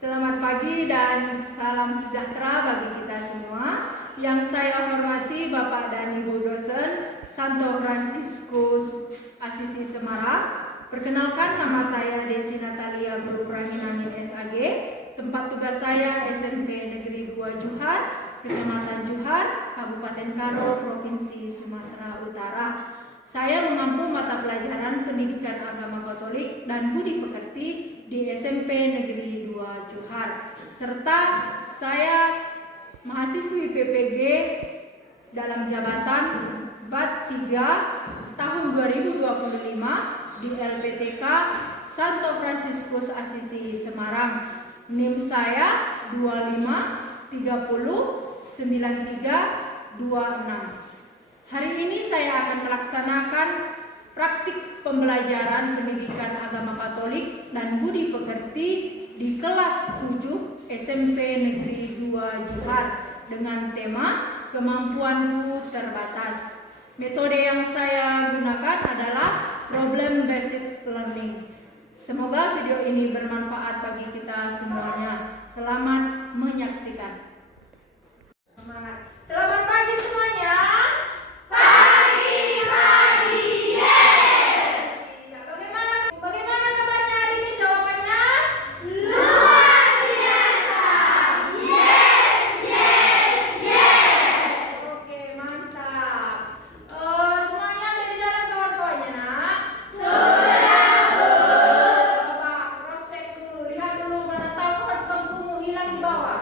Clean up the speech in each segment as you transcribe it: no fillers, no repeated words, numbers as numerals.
Selamat pagi dan salam sejahtera bagi kita semua. Yang saya hormati Bapak dan Ibu dosen Santo Fransiskus Asisi Semarang. Perkenalkan, nama saya Desi Natalia Berupranginangin SAG. Tempat tugas saya SMP Negeri 2 Johar, Kecamatan Johar, Kabupaten Karo, Provinsi Sumatera Utara. Saya mengampu mata pelajaran Pendidikan Agama Katolik dan Budi Pekerti di SMP Negeri 2 Johar. Serta saya mahasiswi PPG dalam jabatan BAT 3 tahun 2025 di LPTK Santo Fransiskus Asisi Semarang. NIM saya 25 30 93 26. Hari ini saya akan melaksanakan praktik pembelajaran pendidikan agama Katolik dan Budi Pekerti di kelas 7 SMP Negeri 2 Johar dengan tema Kemampuanku Terbatas. Metode yang saya gunakan adalah Problem Based Learning. Semoga video ini bermanfaat bagi kita semuanya. Selamat menyaksikan. Semangat. Selamat pagi semuanya. Bagaimana kabarnya hari ini? Jawabannya luar biasa. Yes. Oke, mantap. Semuanya ada di dalam kawan-kawannya, nak? Sudah, Bu. Coba cross check dulu, lihat dulu mana tahu pas bangkumu hilang di bawah.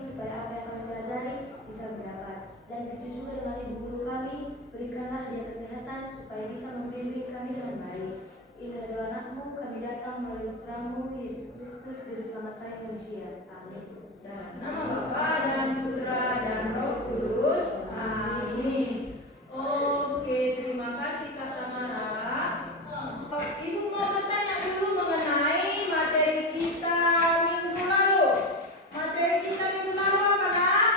supaya apa yang kami pelajari bisa berdapat. Dan begitu juga dengan ibu guru kami, berikanlah dia kesehatan supaya bisa membimbing kami dengan baik. Inilah doa anakmu, kami datang melalui putramu, Yesus Kristus, Juru Selamat kami manusia. Amin. Dan nama Bapa dan Putra dan Roh Kudus. Amin. Oke, terima kasih Kak Tamara. Ibu mau bertanya dulu mengenai materi kita minggu lalu. Materi kita minggu lalu apa, Nak?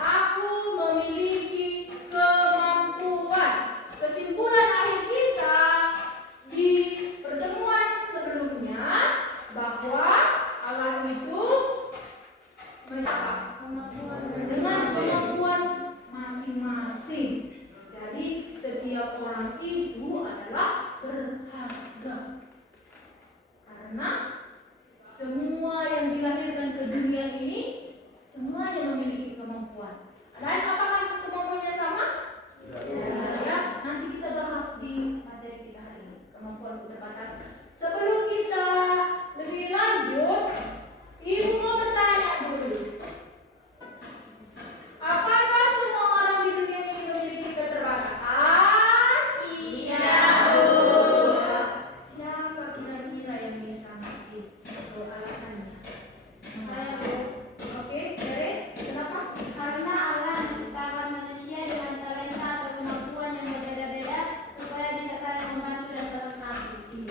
Aku memiliki kemampuan. Kesimpulan akhir kita di pertemuan sebelumnya bahwa Allah itu dengan kemampuan masing-masing. Jadi setiap orang itu adalah berharga. Karena semua yang dilahirkan ke dunia ini semuanya memiliki kemampuan. Dan apakah kemampuannya sama? Ya, nanti kita bahas di materi kita hari ini. Kemampuan terbatas. Sebelum kita lebih lanjut, Ibu mau bertanya dulu. Apakah semua orang di dunia ini memiliki keterbatasan? Iya, Bu. Siapa kira-kira yang bisa ngasih alasannya? Saya, Bu. Oke, Dere, kenapa? Karena Allah menciptakan manusia dengan talenta atau kemampuan yang berbeda-beda supaya bisa saling membantu dan melengkapi.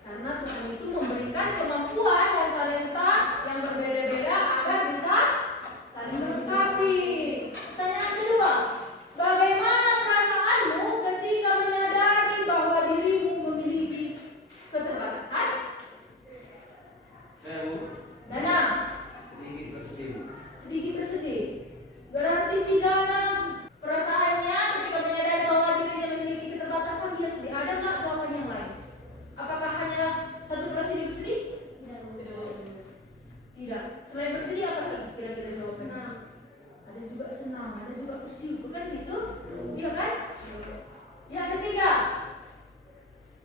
Karena Tuhan itu memberikan kemampuan dan talenta yang berbeda-beda agar bisa saling melengkapi. Pertanyaan kedua, bagaimana perasaanmu ketika menyadari bahwa dirimu memiliki keterbatasan? Dana, sedikit bersedih. Berarti si Dana perasaannya ketika menyadari bahwa dirinya memiliki keterbatasan dia sedih. Ada nggak jawaban yang lain? Apakah hanya satu bersedih? Tidak. Selain bersedih apa lagi kira-kira jawabannya? Ada juga senang, ada juga bersyukur, bukan gitu? Iya kan? Yang ketiga,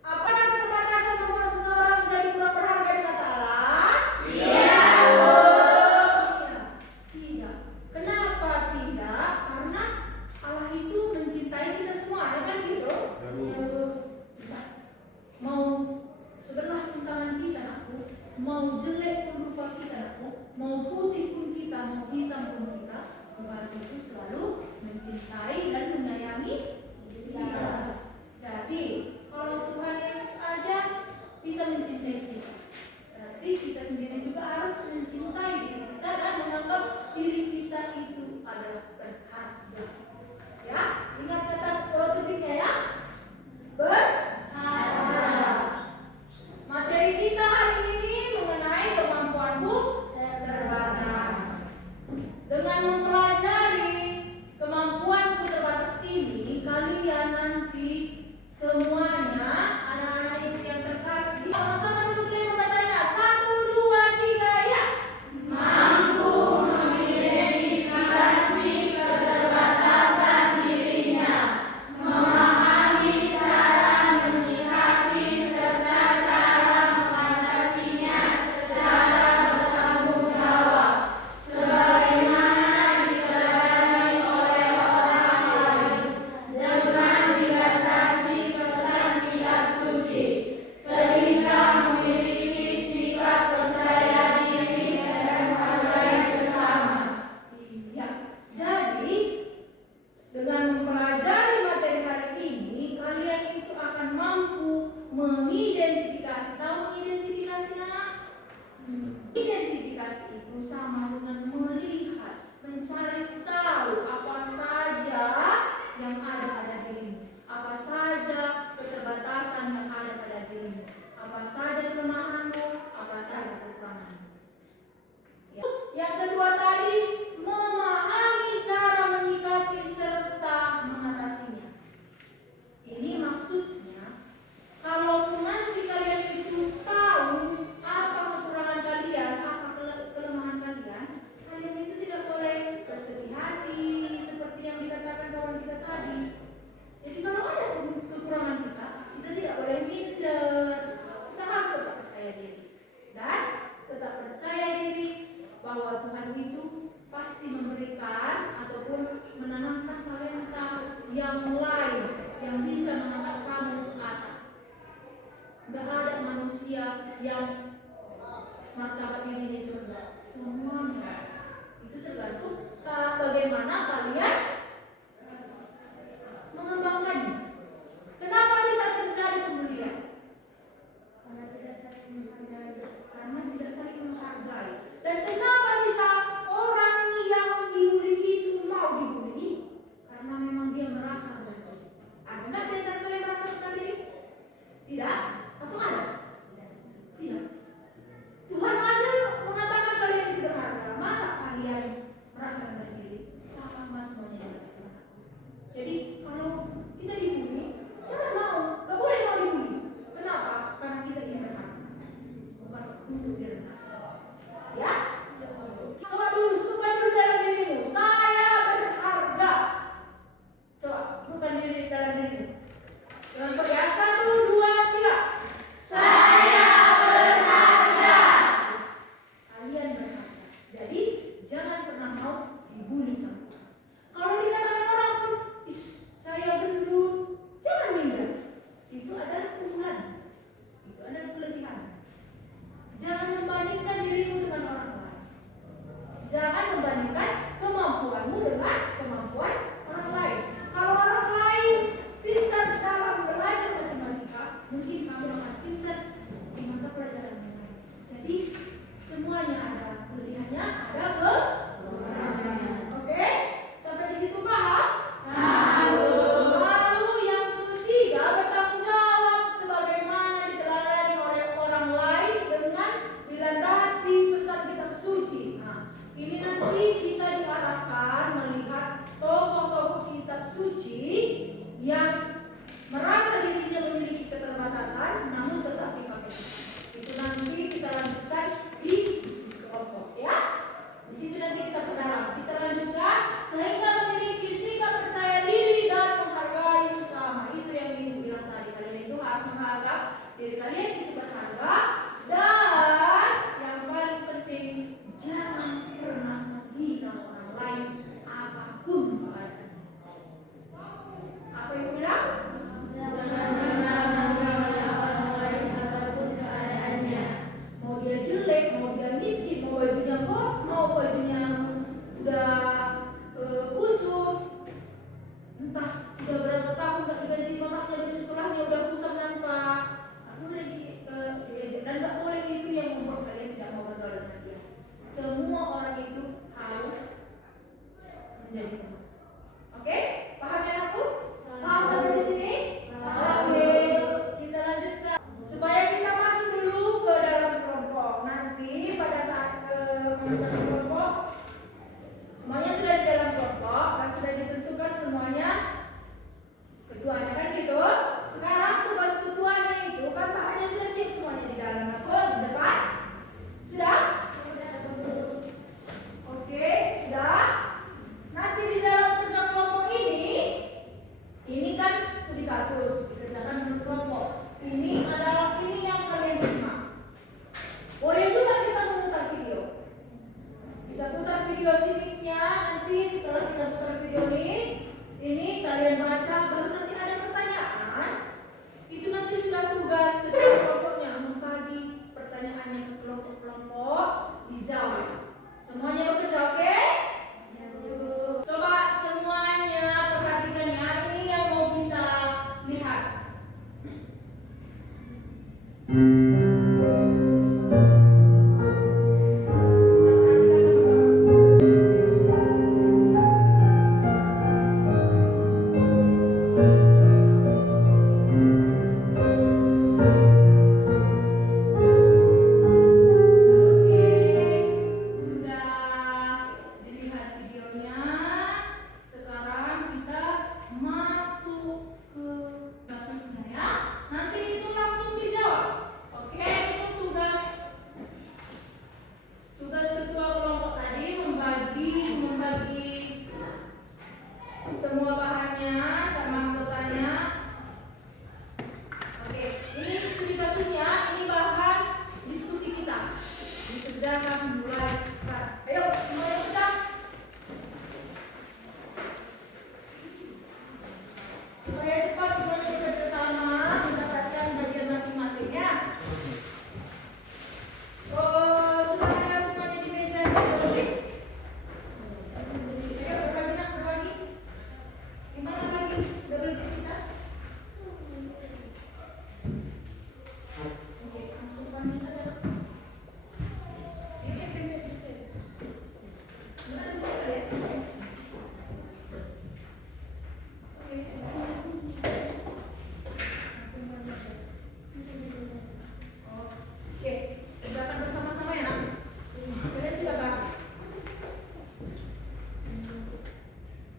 apakah keterbatasan membuat seseorang menjadi kurang berharga di mata Allah? Iya. Tidak. Kenapa tidak? Karena Allah itu mencintai kita semua, ya kan gitu? Nah, mau sebelah pun tangan kita, aku, mau jelek pun rupa kita, aku, mau putih pun kita, mau hitam pun kita, Tuhan itu selalu mencintai dan menyayangi kita. Jadi, kalau Tuhan Yesus aja bisa mencintai kita, berarti kita sendiri juga harus mencintai diri kita dan menganggap diri kita itu adalah berharga. Ya, ingat kata ketiknya ya. Berharga. Materi kita hari ini mengenai kemampuanku terbatas. Dengan mempelajari kemampuanku terbatas ini, kalian nanti semuanya anak-anak ibu yang terkasih sama-sama duduk dan membacanya. 1, 2, 3 ya. Mampu mengidentifikasi yang bisa mengangkat kamu ke atas. Gak ada manusia yang martabat dirinya itu rendah. Semuanya itu tergantung bagaimana kalian mengembangkannya. Kenapa bisa terjadi pembulian? Karena tidak saling menghargai. Dan kenapa bisa orang yang dibully itu mau dibully? Karena memang dia merasa rendah diri. Ada nggak di antara kalian merasa rendah diri? Tidak? Atau ada? Tidak. Tuhan aja mengatakan kalian itu berharga. Masa kalian merasa rendah diri? Sama semuanya. Jadi kalau kita dibully, jangan mau. Gak boleh mau dibully. Kenapa? Karena kita ingin berharga. Bukan untuk direndahkan. Ya? Coba dulu, sebutkan dulu dalam dirimu. Saya berharga. Coba, sebutkan diri dalam dirimu. Dengan perkasa 1, 2, 3. Saya berharga. Kalian berharga. Jadi jangan pernah mau dibully sama orang. Kalau dikatakan orang pun, saya gendut, jangan minder. Itu adalah keunggulan. Itu adalah kelebihan. Jangan membandingkan dirimu dengan orang lain. Jangan membandingkan kemampuanmu dengan kemampuan orang lain. Kalau orang lain pintar dalam belajar matematika, mungkin kamu akan pintar di mata pelajaran yang lain. Jadi semuanya ada kelebihannya, ada kekurangannya. Oke? Sampai di situ paham? Lalu yang ketiga, bertanggung jawab sebagaimana diteladani oleh orang lain dengan dilandasi pesan kitab suci. Nah, ini nanti kita diarahkan melihat tokoh-tokoh kitab suci yang merasa dirinya memiliki keterbatasan namun tetap dipakai. Itu nanti kita lanjutkan di diskusi kelompok, ya. Di situ nanti kita perdalam. Kita lanjutkan sehingga memiliki sikap percaya diri dan menghargai sesama. Itu yang Ibu bilang tadi. Kalian itu harus menghargai diri kalian itu berharga. Dan yang paling penting, jangan pernah menghina orang lain apapun keadaannya. Apa Ibu bilang? Mau dia jelek, mau dia miskin, mau bajunya kok, mau bajunya udah kusut, entah udah berapa tahun gak diganti mamanya di sekolahnya udah kusam nampak, aku lagi dan gak boleh itu yang membuat kalian tidak mau bergaul dengan dia. Semua orang itu harus menjadi teman. Oke? Paham ya aku? Paham sampai di sini? Oke. Kita lanjutkan supaya kita masuk dulu ke dalam kelompok. Nanti pada saat pembentukan kelompok, semuanya sudah di dalam kelompok dan sudah ditentukan semuanya ketuanya kan gitu. Sekarang tugas ketuanya itu kan makanya sudah siap semuanya di dalam aku di depan. Sudah? Oke, sudah. Nanti di dalam kerja kelompok ini kan studi kasus dikerjakan menurut kelompok. Ini adalah ini yang kalian simak. Boleh juga kita memutar video. Kita putar video sininya. Nanti setelah kita putar video ini kalian baca, baru nanti ada pertanyaan. Itu nanti sudah tugas ketua kelompoknya membagi pertanyaannya ke kelompok-kelompok dijawab. Semuanya bekerja, oke? Coba semuanya perhatikan ya. Ini yang mau kita lihat. Semua bahannya sama anggotanya. Oke, ini studi kasusnya, ini bahan diskusi kita. Dikerjakan mulai sekarang. Ayo, semuanya kita. Supaya cepat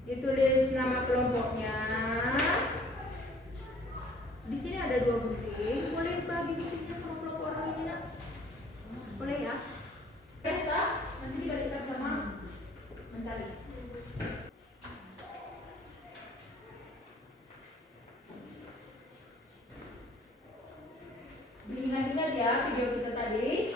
Ditulis nama kelompoknya. Di sini ada 2 gunting. Boleh bagi guntingnya sama kelompok orang ini, Nak? Boleh ya? Kita nanti dibalikan sama mentari. Diingat-ingat ya video kita tadi.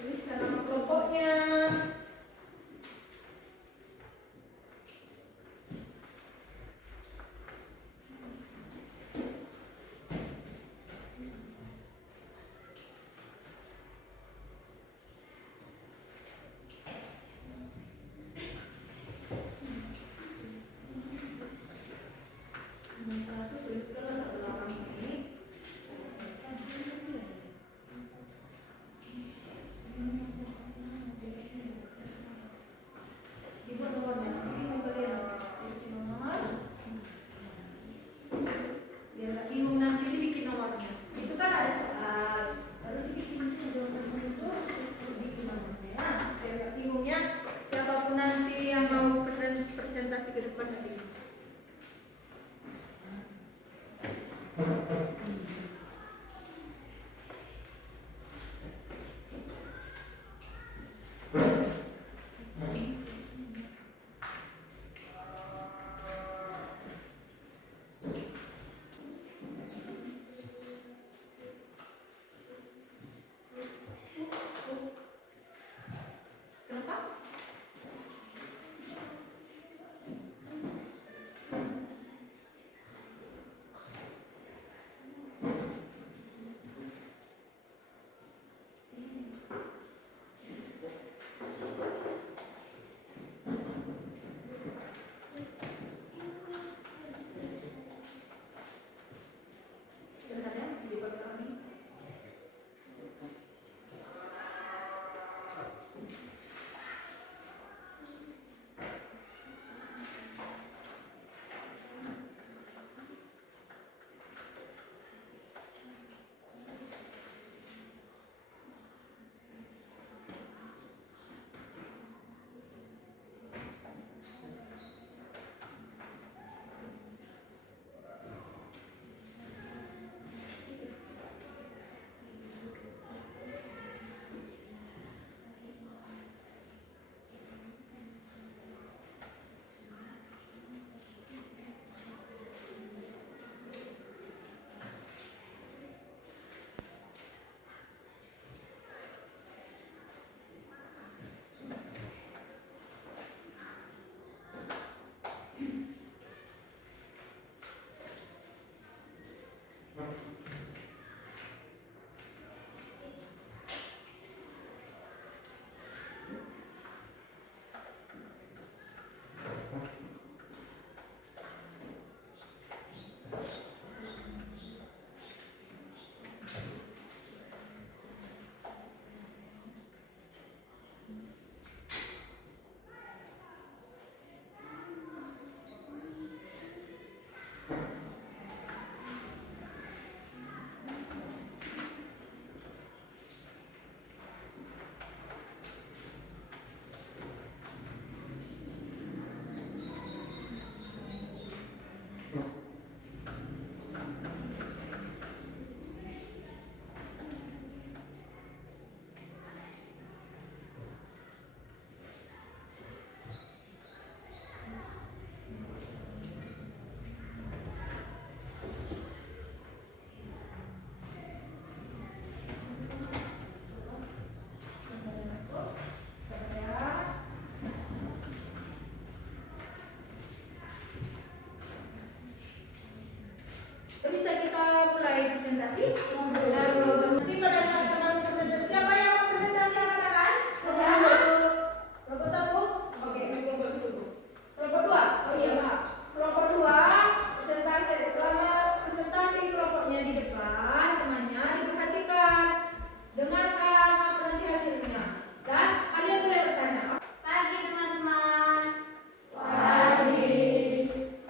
Tuliskan nama kelompoknya. Presentasi ke depan tadi. Kenapa? Bisa kita mulai presentasi? Nanti pada saat teman presentasi, siapa yang mau presentasi katakan? Semua. Kelompok 1? Oke. Kelompok 2? Oh iya Pak. Kelompok 2 presentasi. Selama presentasi kelompoknya di depan, temannya diperhatikan, dengarkan apa nanti hasilnya, dan kalian boleh bertanya. Pagi teman-teman. Pagi.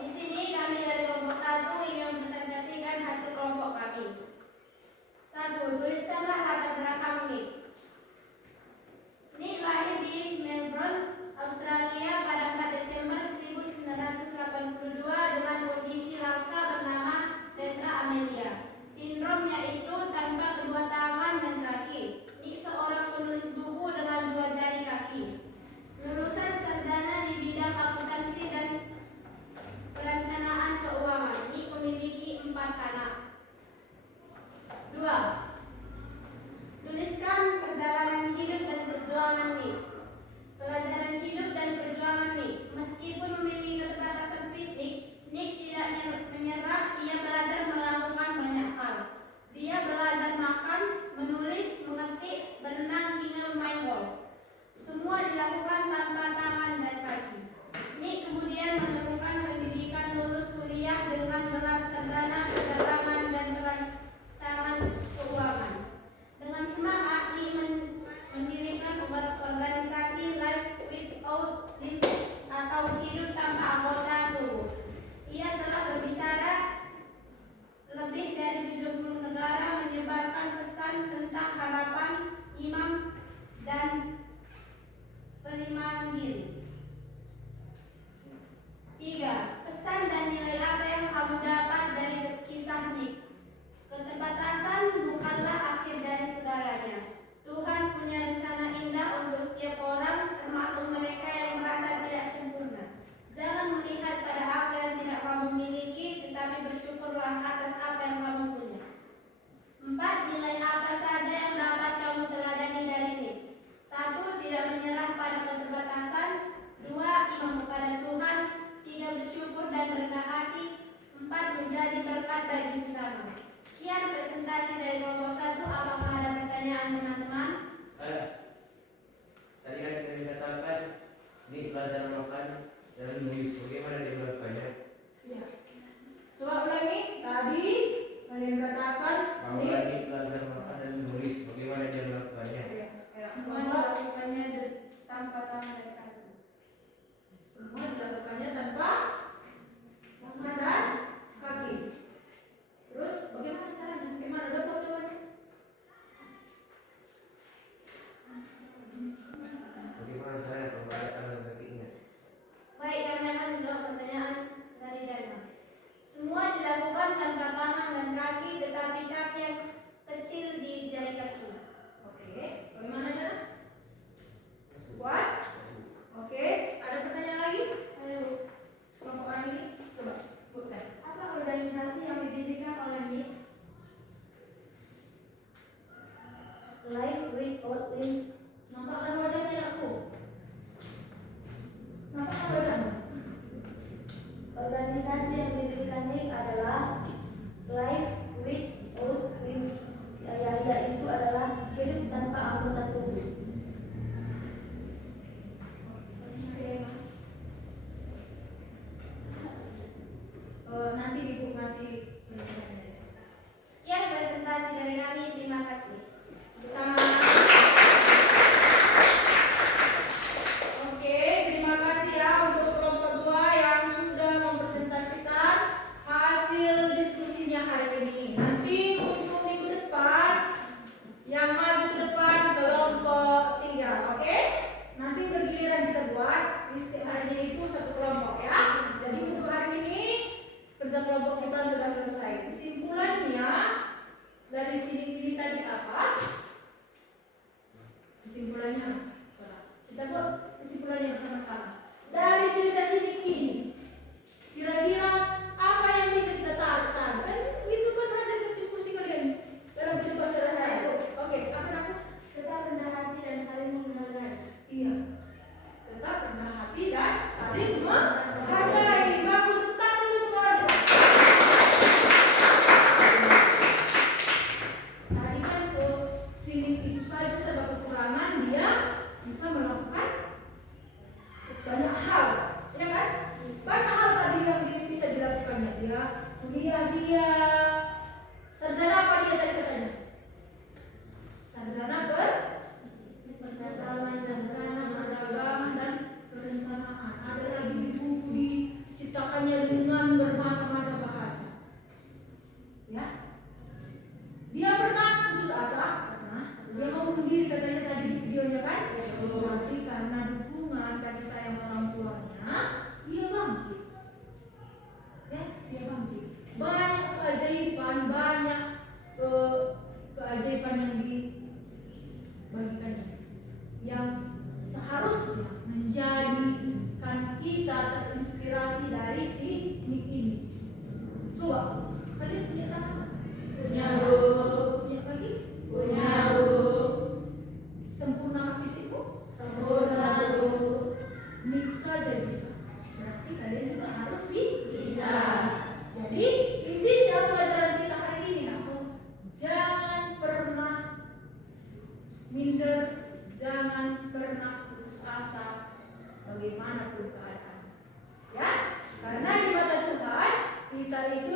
Di sini kami dari kelompok 1 ingin bersyukurlah atas apa yang kamu punya. 4. Nilai apa saja yang dapat kamu teladani dari ini? 1. Tidak menyerah pada keterbatasan. 2. Iman kepada Tuhan. 3. Bersyukur dan rendah hati. 4. Menjadi berkat bagi sesama. Sekian presentasi dari kelompok 1. Apakah ada pertanyaan teman-teman? Tadi kan kita dikatakan ini belajar makan dan menulis. Bagaimana dia melakukannya? Ya. Coba ulangi. Tadi kalian katakan Bahwa ini belajar makan dan menulis. Bagaimana dia melakukannya? semua dilakukannya tanpa tangan dan kaki. Semua dilakukannya tanpa tangan dan kaki. Terus bagaimana caranya? Bagaimana dapat jawabannya? Bagaimana saya membayar tangan kakinya? Baik, kami akan menjawab pertanyaan dari Dana. Semua dilakukan tanpa tangan dan kaki, tetapi kaki yang kecil di jari kaki. Oke, bagaimana Dana? Puas? Oke, ada pertanyaan lagi? Ayo, kelompok orang ini coba bukan. Apa organisasi yang didirikan oleh MIT? Life Without Limbs. Nampakkan wajahnya aku. Nampakkan wajahmu. Organisasi yang didirikan MIT adalah Life Without Limbs, yaitu adalah hidup tanpa anggota tubuh. Nanti ibu kasih presentasinya. Sekian presentasi dari kami. Terima kasih. Oke, terima kasih ya untuk kelompok 2 yang sudah mempresentasikan hasil diskusinya hari ini. Nanti untuk minggu depan yang maju ke depan kelompok 3, oke? Nanti bergiliran kita buat di setiap harinya itu satu kelompok ya. Jadi untuk hari ini kerja kelompok kita sudah selesai. Kesimpulannya dari sini ini tadi apa? Kesimpulannya kita buat kesimpulannya bersama-sama. Dari cerita sidik ini, kira-kira apa yang bisa kita tarik? Kan itu kan hasil diskusi kalian dalam kehidupan sehari-hari. Oke, apa aku? Tetap rendah hati dan saling menghargai. Iya. Tetap rendah hati dan saling menghargai. Bagus, tangan dulu untuk orang. Tadi kan sidik itu saja serba kekurangan, dia bisa melakukan banyak hal, ya kan? Banyak hal tadi yang bisa dilakukannya. Dia kuliah, dia sarjana apa dia tadi katanya? Sarjana perdagangan, sarjana perdagangan dan perencanaan. Ada lagi di buku diciptakannya dengan bermacam-macam bahasa. Ya, dia pernah putus asa, pernah. Dia mau bunuh diri katanya tadi di videonya kan? Tapi karena dukungan kasih sayang orang tuanya, dia bangkit. Ya, dia bangkit. Banyak keajaiban, banyak keajaiban yang dibagikannya, yang seharusnya menjadikan kita terinspirasi dari si mik ini. Coba, kalian punya tangan? Punya, Bu. Punya kaki? Punya, Bu. Sempurna fisikmu? Sempurna, Bu. Mik saja bisa. Berarti kalian juga harus bisa. Jadi intinya pelajaran kita hari ini, namun jangan pernah minder, jangan pernah putus asa bagaimanapun keadaan. Ya, karena di mata Tuhan kita itu